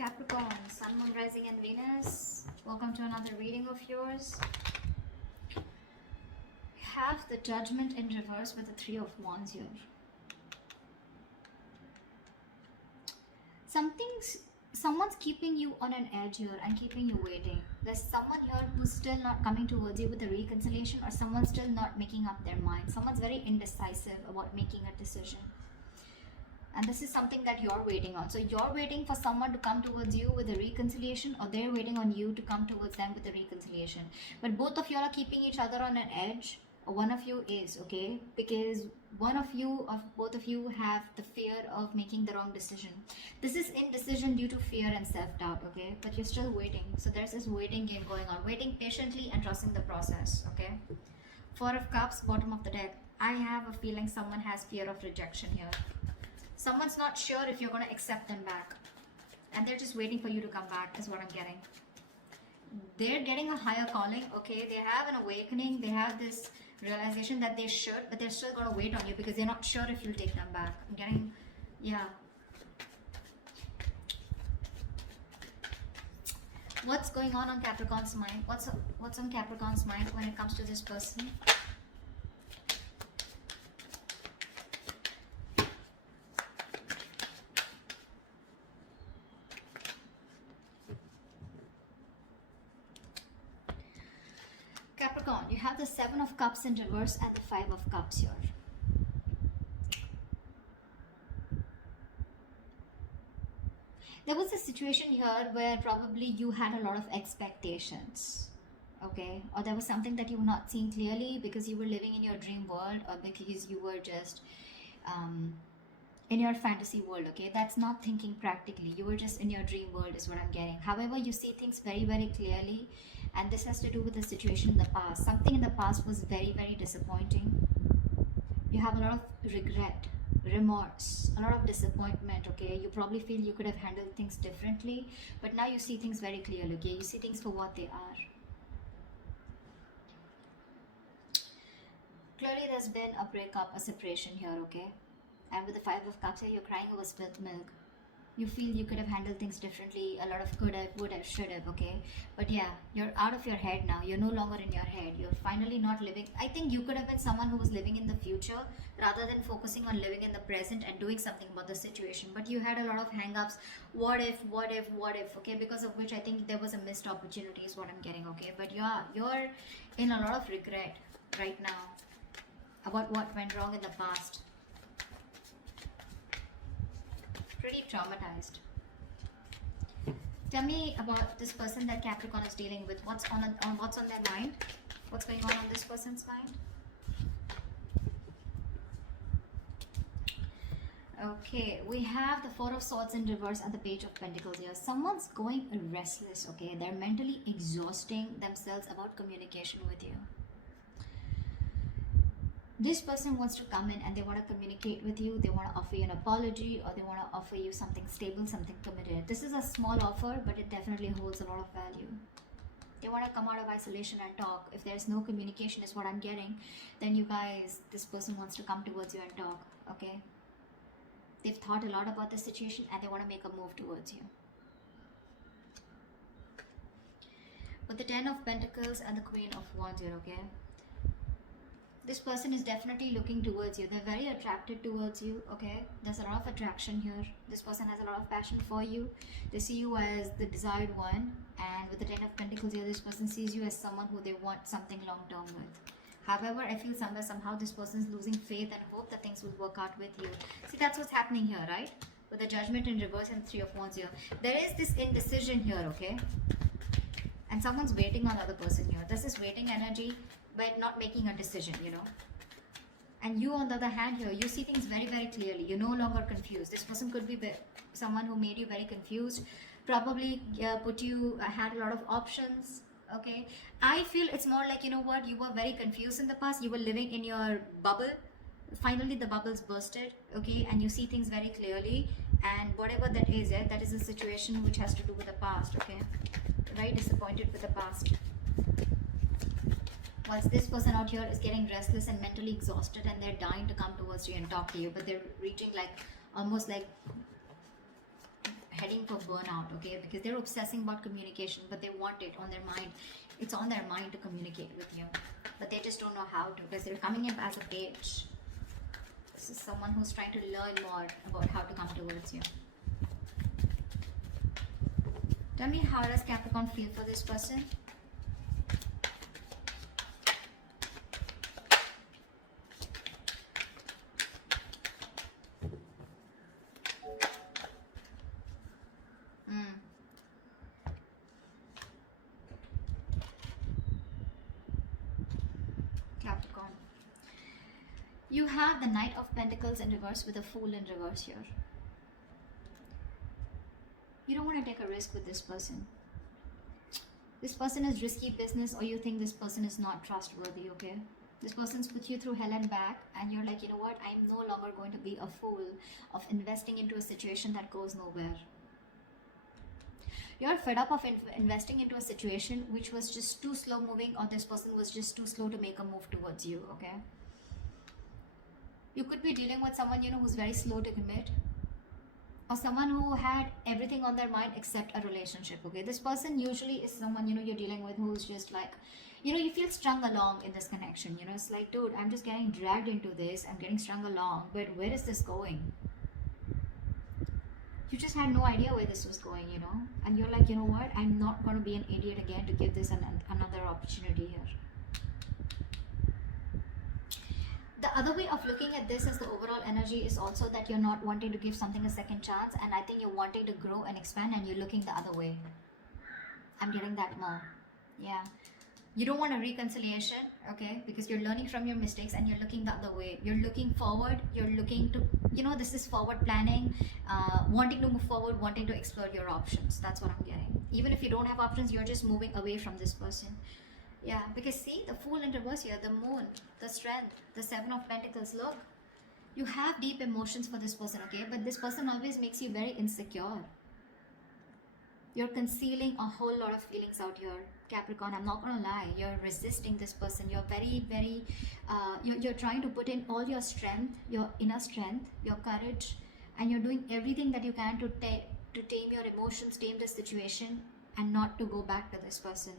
Capricorn, Sun, Moon, Rising and Venus. Welcome to another reading of yours. We have the Judgment in reverse with the Three of Wands here. Someone's keeping you on an edge here and keeping you waiting. There's someone here who's still not coming towards you with a reconciliation, or someone's still not making up their mind. Someone's very indecisive about making a decision. And this is something that you're waiting on. So you're waiting for someone to come towards you with a reconciliation, or they're waiting on you to come towards them with a reconciliation. But both of you are keeping each other on an edge. One of you is, okay? Because both of you have the fear of making the wrong decision. This is indecision due to fear and self-doubt, okay? But you're still waiting. So there's this waiting game going on. Waiting patiently and trusting the process, okay? Four of Cups, bottom of the deck. I have a feeling someone has fear of rejection here. Someone's not sure if you're going to accept them back. And they're just waiting for you to come back, is what I'm getting. They're getting a higher calling, okay? They have an awakening. They have this realization that they should, but they're still going to wait on you because they're not sure if you'll take them back. I'm getting, yeah. What's going on Capricorn's mind? What's on Capricorn's mind when it comes to this person? Capricorn, you have the Seven of Cups in reverse and the Five of Cups here. There was a situation here where probably you had a lot of expectations, okay? Or there was something that you were not seeing clearly because you were living in your dream world, or because you were just in your fantasy world, okay? That's not thinking practically. You were just in your dream world is what I'm getting. However, you see things very, very clearly, and this has to do with the situation in the past. Something in the past was very, very disappointing. You have a lot of regret, remorse, a lot of disappointment, okay? You probably feel you could have handled things differently, but now you see things very clearly, okay? You see things for what they are. Clearly there's been a breakup, a separation here, okay? And with the Five of Cups here, you're crying over spilt milk. You feel you could have handled things differently. A lot of could have, would have, should have, okay? But yeah, you're out of your head now. You're no longer in your head. You're finally not living. I think you could have been someone who was living in the future rather than focusing on living in the present and doing something about the situation. But you had a lot of hang-ups. What if, okay? Because of which I think there was a missed opportunity is what I'm getting, okay? But yeah, you're in a lot of regret right now about what went wrong in the past. Pretty traumatized. Tell me about this person that Capricorn is dealing with. What's on their mind? What's going on this person's mind? Okay, we have the Four of Swords in reverse and the Page of Pentacles here. Someone's going restless, okay? They're mentally exhausting themselves about communication with you. This person wants to come in and they want to communicate with you. They want to offer you an apology, or they want to offer you something stable, something committed. This is a small offer, but it definitely holds a lot of value. They want to come out of isolation and talk. If there's no communication is what I'm getting, then you guys, this person wants to come towards you and talk, okay? They've thought a lot about the situation and they want to make a move towards you. With the Ten of Pentacles and the Queen of Wands here, okay? This person is definitely looking towards you. They're very attracted towards you, okay? There's a lot of attraction here. This person has a lot of passion for you. They see you as the desired one. And with the Ten of Pentacles here, this person sees you as someone who they want something long-term with. However, I feel somehow this person is losing faith and hope that things will work out with you. See, that's what's happening here, right? With the Judgment in reverse and Three of Wands here. There is this indecision here, okay? And someone's waiting on the other person here. This is waiting energy, but not making a decision, you know. And you, on the other hand here, you see things very, very clearly. You're no longer confused. This person could be someone who made you very confused. Probably had a lot of options, okay. I feel it's more like, you know what, you were very confused in the past. You were living in your bubble. Finally, the bubble's bursted, okay. And you see things very clearly. And whatever that is, yeah, that is a situation which has to do with the past, okay. Very disappointed with the past. Whilst this person out here is getting restless and mentally exhausted, and they're dying to come towards you and talk to you, but they're reaching like almost like heading for burnout, okay? Because they're obsessing about communication, but they want it on their mind. It's on their mind to communicate with you, but they just don't know how to, because they're coming in as a page. This is someone who's trying to learn more about how to come towards you. Tell me, how does Capricorn feel for this person? Capricorn. You have the Knight of Pentacles in reverse with the Fool in reverse here. You don't want to take a risk with this person. This person is risky business, or you think this person is not trustworthy, okay? This person's put you through hell and back, and you're like, you know what? I'm no longer going to be a fool of investing into a situation that goes nowhere. You're fed up of investing into a situation which was just too slow moving, or this person was just too slow to make a move towards you, okay? You could be dealing with someone, you know, who's very slow to commit, or someone who had everything on their mind except a relationship, okay? This person usually is someone, you know, you're dealing with who's just like, you know, you feel strung along in this connection, you know? It's like, dude, I'm just getting dragged into this, I'm getting strung along, but where is this going? You just had no idea where this was going, you know? And you're like, you know what? I'm not going to be an idiot again to give this another opportunity here. The other way of looking at this as the overall energy is also that you're not wanting to give something a second chance, and I think you're wanting to grow and expand, and you're looking the other way. I'm getting that more. Yeah. You don't want a reconciliation, okay? Because you're learning from your mistakes and you're looking the other way. You're looking forward. You're looking to, you know, this is forward planning, wanting to move forward, wanting to explore your options. That's what I'm getting. Even if you don't have options, you're just moving away from this person. Yeah, because see, the Fool in reverse here, the Moon, the Strength, the Seven of Pentacles. Look, you have deep emotions for this person, okay? But this person always makes you very insecure. You're concealing a whole lot of feelings out here, Capricorn. I'm not gonna lie. You're resisting this person. You're very, you're trying to put in all your strength, your inner strength, your courage, and you're doing everything that you can to tame your emotions, tame the situation, and not to go back to this person,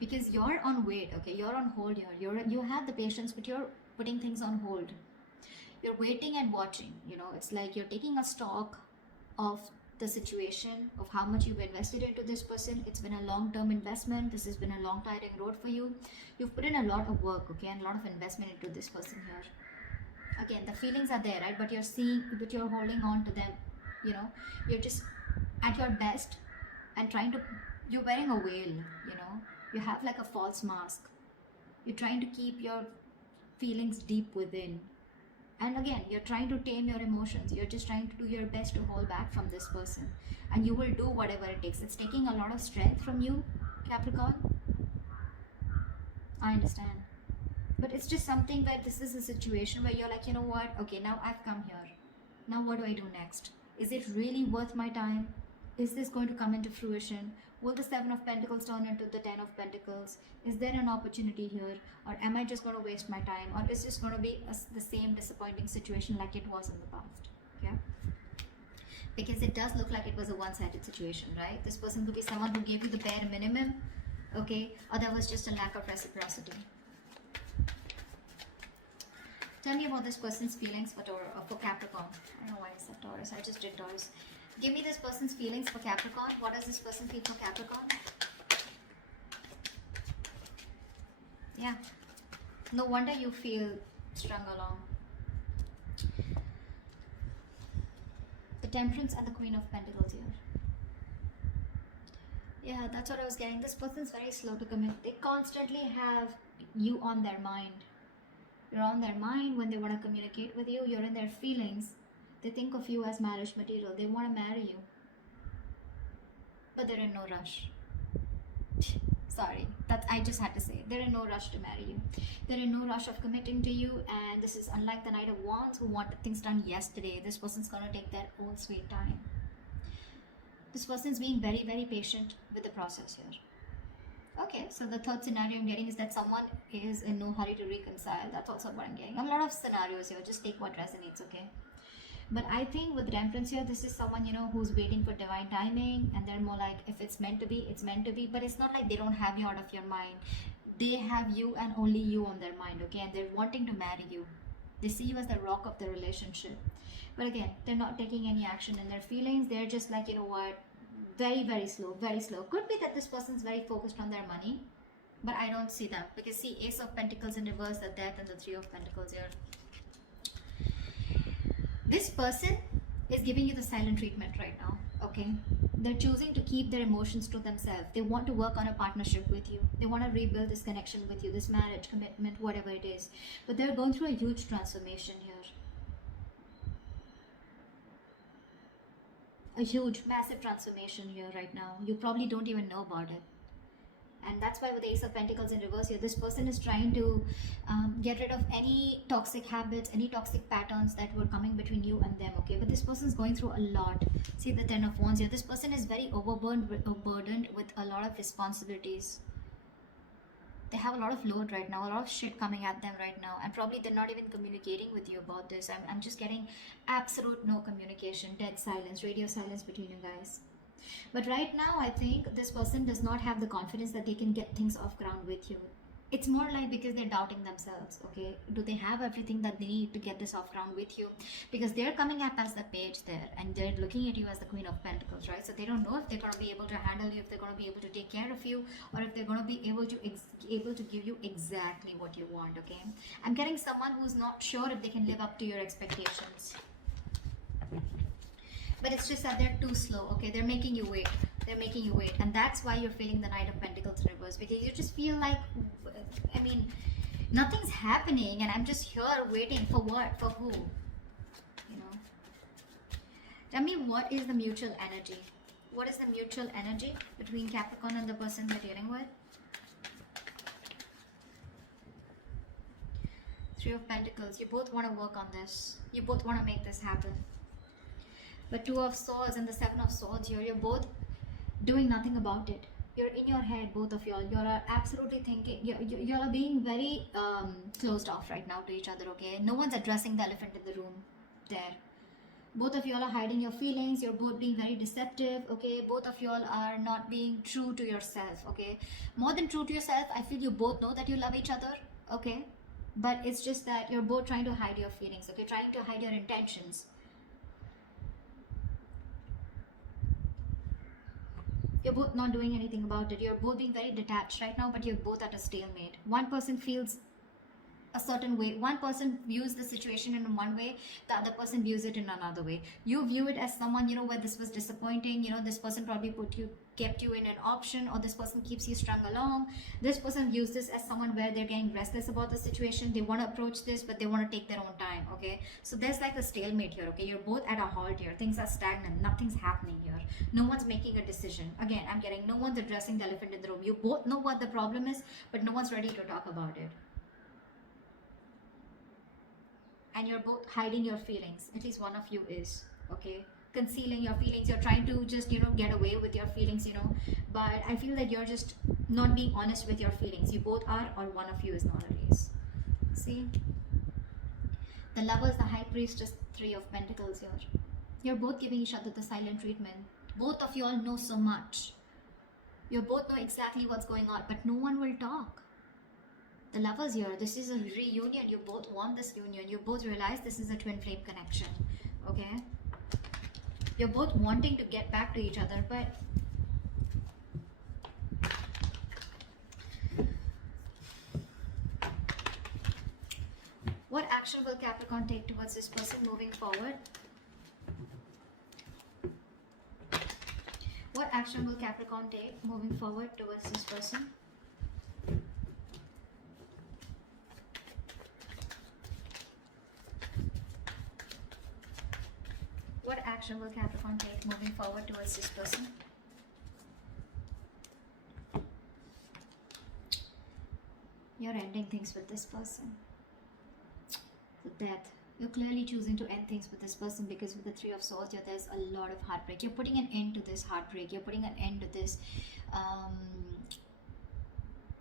because you're on wait, okay? You're on hold here. You have the patience, but you're putting things on hold. You're waiting and watching, you know? It's like you're taking a stock of the situation, of how much you've invested into this person. It's been a long-term investment. This has been a long tiring road for you. You've put in a lot of work, okay, and a lot of investment into this person here. Again, the feelings are there, right? But you're holding on to them, you know? You're just at your best and you're wearing a veil, you know? You have like a false mask. You're trying to keep your feelings deep within. And again, you're trying to tame your emotions. You're just trying to do your best to hold back from this person. And you will do whatever it takes. It's taking a lot of strength from you, Capricorn. I understand. But it's just something where this is a situation where you're like, you know what? Okay, now I've come here. Now what do I do next? Is it really worth my time? Is this going to come into fruition? Will the Seven of Pentacles turn into the Ten of Pentacles? Is there an opportunity here? Or am I just going to waste my time? Or is this going to be the same disappointing situation like it was in the past? Yeah. Because it does look like it was a one-sided situation, right? This person could be someone who gave you the bare minimum, okay? Or there was just a lack of reciprocity. Tell me about this person's feelings for Capricorn. I don't know why I said Taurus. I just did Taurus. Give me this person's feelings for Capricorn. What does this person feel for Capricorn? Yeah. No wonder you feel strung along. The Temperance and the Queen of Pentacles here. Yeah, that's what I was getting. This person's very slow to commit. They constantly have you on their mind. You're on their mind when they want to communicate with you. You're in their feelings. They think of you as marriage material. They want to marry you. But they're in no rush. Sorry, I just had to say. They're in no rush to marry you. They're in no rush of committing to you. And this is unlike the Knight of Wands who wanted things done yesterday. This person's going to take their own sweet time. This person's being very, very patient with the process here. Okay, so the third scenario I'm getting is that someone is in no hurry to reconcile. That's also what I'm getting. A lot of scenarios here. Just take what resonates, okay? But I think with Temperance here, this is someone, who's waiting for divine timing, and they're more like, if it's meant to be, it's meant to be. But it's not like they don't have you out of your mind. They have you and only you on their mind, okay? And they're wanting to marry you. They see you as the rock of the relationship. But again, they're not taking any action in their feelings. They're just like, you know what, very, very slow, very slow. Could be that this person's very focused on their money, but I don't see that. Because see, Ace of Pentacles in reverse, the Death, and the Three of Pentacles here. This person is giving you the silent treatment right now, okay? They're choosing to keep their emotions to themselves. They want to work on a partnership with you. They want to rebuild this connection with you, this marriage, commitment, whatever it is. But they're going through a huge transformation here. A huge, massive transformation here right now. You probably don't even know about it. And that's why with the Ace of Pentacles in reverse here, this person is trying to get rid of any toxic habits, any toxic patterns that were coming between you and them, okay? But this person is going through a lot. See the Ten of Wands here. This person is very overburdened with a lot of responsibilities. They have a lot of load right now, a lot of shit coming at them right now, and probably they're not even communicating with you about this. I'm just getting absolute no communication, dead silence, radio silence between you guys. But right now, I think this person does not have the confidence that they can get things off ground with you. It's more like because they're doubting themselves, okay? Do they have everything that they need to get this off ground with you? Because they're coming up as the page there, and they're looking at you as the Queen of Pentacles, right? So they don't know if they're going to be able to handle you, if they're going to be able to take care of you, or if they're going to be able to give you exactly what you want, okay? I'm getting someone who's not sure if they can live up to your expectations. But it's just that they're too slow, okay? They're making you wait. They're making you wait. And that's why you're feeling the Knight of Pentacles reverse. Because you just feel like, I mean, nothing's happening. And I'm just here waiting for what? For who? You know? Tell me, what is the mutual energy? What is the mutual energy between Capricorn and the person they're dealing with? Three of Pentacles. You both want to work on this. You both want to make this happen. But Two of Swords and the Seven of Swords here, you're both doing nothing about it. You're in your head, both of y'all. You're absolutely thinking, you're being very closed off right now to each other, okay? No one's addressing the elephant in the room there. Both of y'all are hiding your feelings. You're both being very deceptive, okay? Both of y'all are not being true to yourself, okay? More than true to yourself, I feel you both know that you love each other, okay? But it's just that you're both trying to hide your feelings, okay? Trying to hide your intentions. You're both not doing anything about it. You're both being very detached right now, but you're both at a stalemate. One person feels a certain way. One person views the situation in one way, the other person views it in another way. You view it as someone, where this was disappointing, this person probably kept you in an option, or this person keeps you strung along. This person views this as someone where they're getting restless about the situation. They want to approach this, but they want to take their own time, okay? So there's like a stalemate here, okay? You're both at a halt here. Things are stagnant. Nothing's happening here. No one's making a decision. Again, I'm getting no one's addressing the elephant in the room. You both know what the problem is, but no one's ready to talk about it. And you're both hiding your feelings. At least one of you is, okay? Concealing your feelings. You're trying to just, get away with your feelings, But I feel that you're just not being honest with your feelings. You both are, or one of you is not at least. See? The Lovers, the High Priestess, Three of Pentacles here. You're both giving each other the silent treatment. Both of you all know so much. You both know exactly what's going on, but no one will talk. The Lovers here, this is a reunion. You both want this union. You both realize this is a twin flame connection, okay? You're both wanting to get back to each other, but what action will Capricorn take towards this person moving forward? What action will Capricorn take moving forward towards this person? What action will Capricorn take moving forward towards this person? You're ending things with this person. The Death. You're clearly choosing to end things with this person because with the Three of Swords here, there's a lot of heartbreak. You're putting an end to this heartbreak. You're putting an end to this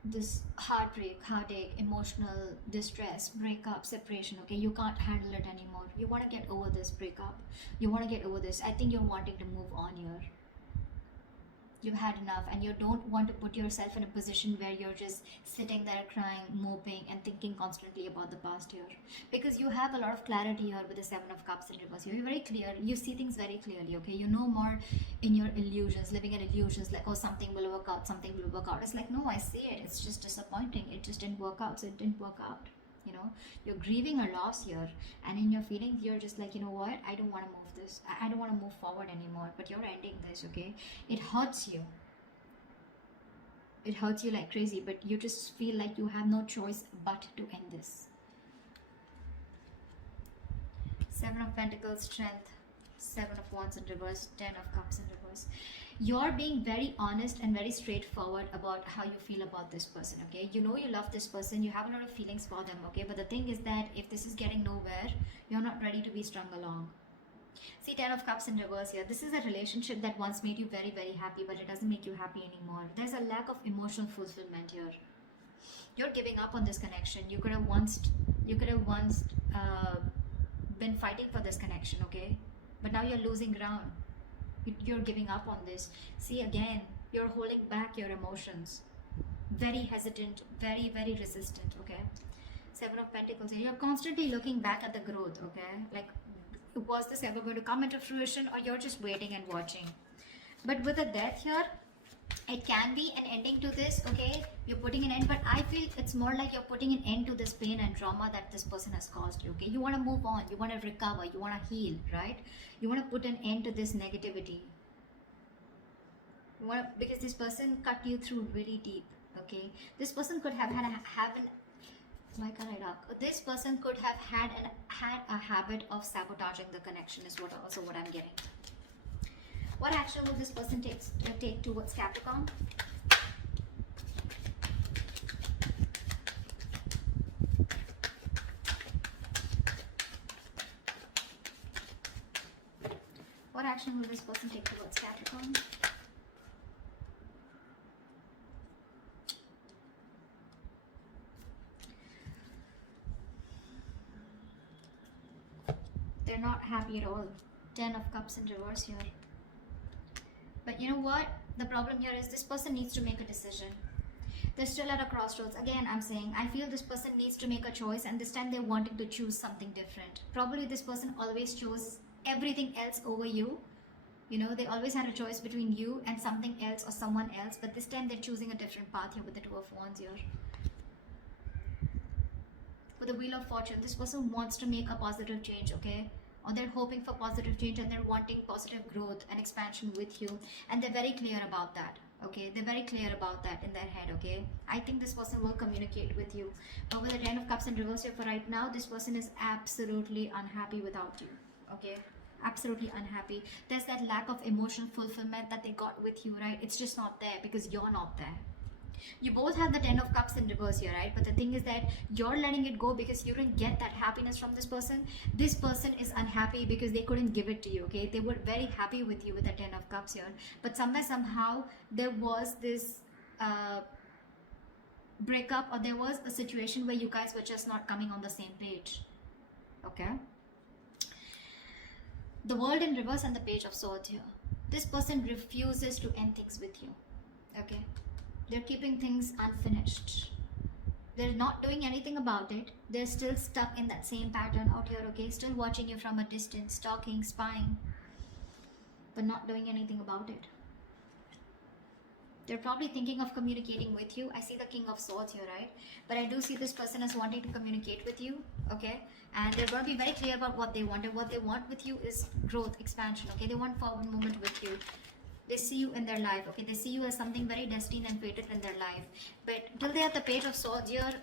this heartbreak, heartache, emotional distress, breakup, separation. Okay, you can't handle it anymore. You want to get over this breakup. You want to get over this. I think you're wanting to move on here. You've had enough, and you don't want to put yourself in a position where you're just sitting there crying, moping, and thinking constantly about the past year, because you have a lot of clarity here with the Seven of Cups in reverse. You're very clear, you see things very clearly. Okay, you know more in your illusions, living in illusions, like, oh, something will work out, something will work out. It's like, no, I see it, it's just disappointing, it just didn't work out, so it didn't work out. You know, you're grieving a loss here, and in your feelings you're just like, you know what, I don't want to move this, I don't want to move forward anymore, but you're ending this. Okay, it hurts you, it hurts you like crazy, but you just feel like you have no choice but to end this. Seven of Pentacles, Strength, Seven of Wands in reverse, Ten of Cups in reverse. You're being very honest and very straightforward about how you feel about this person. Okay, you know you love this person, you have a lot of feelings for them. Okay, but the thing is that if this is getting nowhere, you're not ready to be strung along. See, Ten of Cups in reverse here. This is a relationship that once made you very, very happy, but it doesn't make you happy anymore. There's a lack of emotional fulfillment here. You're giving up on this connection. You could have once been fighting for this connection. Okay, but now you're losing ground. You're giving up on this. See, again, you're holding back your emotions. Very hesitant, very, very resistant. Okay, Seven of Pentacles. You're constantly looking back at the growth. Okay, like, was this ever going to come into fruition, or you're just waiting and watching? But with the Death here, it can be an ending to this. Okay, you're putting an end, but I feel it's more like you're putting an end to this pain and trauma that this person has caused you. Okay, you want to move on, you want to recover, you want to heal, right? You want to put an end to this negativity. You want to, because this person cut you through really deep. Okay, this person could have had an why can't I talk? This person could have had a habit of sabotaging the connection, is what I'm getting. What action will this person take towards Capricorn? What action will this person take towards Capricorn? They're not happy at all. Ten of Cups in reverse here. But you know what? The problem here is this person needs to make a decision. They're still at a crossroads. Again, I'm saying, I feel this person needs to make a choice, and this time they're wanting to choose something different. Probably this person always chose everything else over you. You know, they always had a choice between you and something else or someone else, but this time they're choosing a different path here with the Two of Wands here. With the Wheel of Fortune, this person wants to make a positive change. Okay, or they're hoping for positive change, and they're wanting positive growth and expansion with you, and they're very clear about that. Okay, they're very clear about that in their head. Okay, I think this person will communicate with you, but with the Ten of Cups in reverse here, for right now this person is absolutely unhappy without you. Okay, absolutely unhappy. There's that lack of emotional fulfillment that they got with you, right? It's just not there because you're not there. You both have the Ten of Cups in reverse here, right? But the thing is that you're letting it go because you didn't get that happiness from this person. This person is unhappy because they couldn't give it to you. Okay, they were very happy with you with the Ten of Cups here, but somehow there was this breakup, or there was a situation where you guys were just not coming on the same page. Okay, the World in reverse and the Page of Swords here. This person refuses to end things with you. Okay, they're keeping things unfinished. They're not doing anything about it. They're still stuck in that same pattern out here. Okay, still watching you from a distance, stalking, spying, but not doing anything about it. They're probably thinking of communicating with you. I see the King of Swords here, right? But I do see this person as wanting to communicate with you. Okay, and they're going to be very clear about what they want, and what they want with you is growth, expansion. Okay, they want forward movement with you. They see you in their life. Okay, they see you as something very destined and fated in their life. But till they have the Page of Swords here,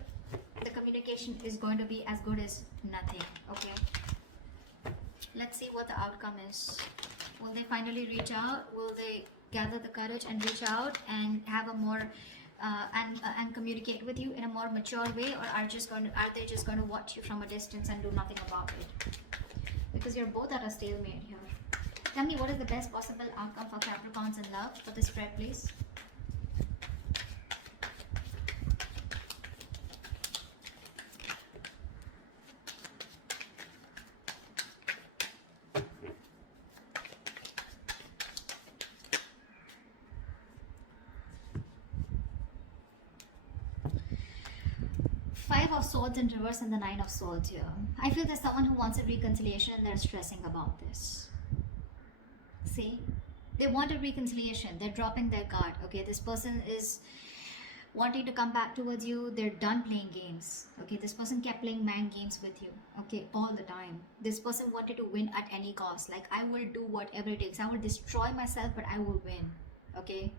the communication is going to be as good as nothing. Okay, let's see what the outcome is. Will they finally reach out? Will they gather the courage and reach out and have a more and communicate with you in a more mature way, or are they just going to watch you from a distance and do nothing about it? Because you're both at a stalemate here. Tell me, what is the best possible outcome for Capricorns in love for this spread, please? Five of Swords in reverse and the Nine of Swords here. I feel there's someone who wants a reconciliation and they're stressing about this. See? They want a reconciliation. They're dropping their guard. Okay, this person is wanting to come back towards you. They're done playing games. Okay, this person kept playing mind games with you. Okay, all the time. This person wanted to win at any cost. Like, I will do whatever it takes. I will destroy myself, but I will win. Okay,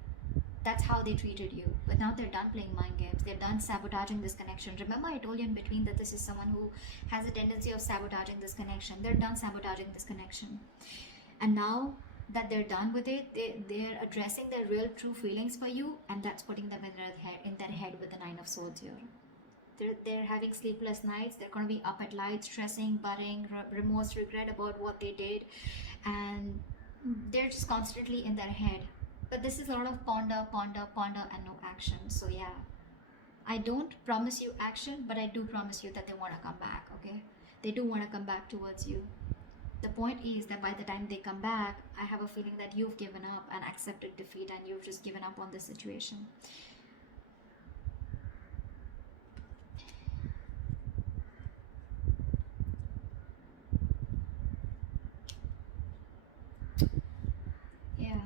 that's how they treated you. But now they're done playing mind games. They're done sabotaging this connection. Remember, I told you in between that this is someone who has a tendency of sabotaging this connection. They're done sabotaging this connection. And now that they're done with it, they're addressing their real true feelings for you, and that's putting them in their head with the Nine of Swords here. They're having sleepless nights. They're going to be up at night, stressing, worrying, remorse, regret about what they did, and they're just constantly in their head. But this is a lot of ponder, ponder, ponder, and no action. So yeah, I don't promise you action, but I do promise you that they want to come back. Okay, they do want to come back towards you. The point is that by the time they come back, I have a feeling that you've given up and accepted defeat, and you've just given up on the situation. Yeah.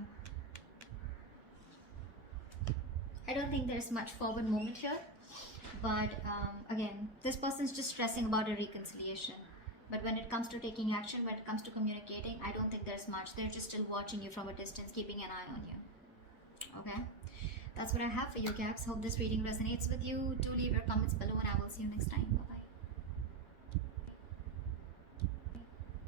I don't think there's much forward movement here. But again, this person's just stressing about a reconciliation. But when it comes to taking action, when it comes to communicating, I don't think there's much. They're just still watching you from a distance, keeping an eye on you. Okay? That's what I have for you, Caps. Hope this reading resonates with you. Do leave your comments below, and I will see you next time. Bye-bye.